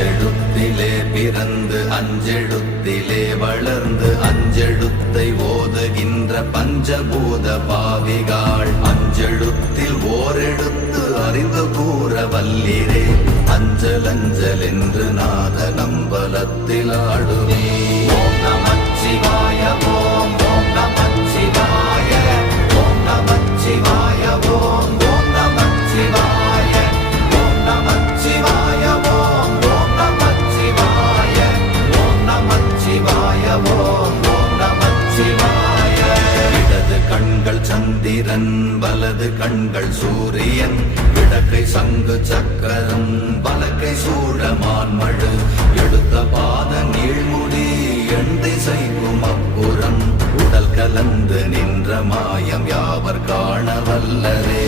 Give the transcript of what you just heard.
அஞ்செழுத்திலே பிறந்து அஞ்செழுத்திலே வளர்ந்து அஞ்செழுத்தை ஓதுகின்ற பஞ்சபூத பாவிகாள் அஞ்செழுத்தில் ஓரெழுத்து அறிந்து கூற வல்லிரே அஞ்சல் அஞ்சல் என்று நாத நம்பலத்தில் ஆடுவே. ஓம் நமச்சிவாய ஓம் ஓம் நமச்சிவாய ஓம் நமச்சிவாய ஓம் ஓம் நமச்சிவாய ஓம் நமச்சிவாய ஓம் ஓம் நமச்சிவாய ஓம் நமச்சிவாய ஓம் ஓம் நமச்சிவாய. இடது கண்கள் சந்திரன் வலது கண்கள் சூரியன் இடக்கை சங்கு சக்கரம் பலக்கை சூழமான்மழு எடுத்த பாத நீழ்முடி எண் திசைக்கும் அப்புறம் உடல் கலந்து நின்ற மாயம் யாவர் காண வல்லரே.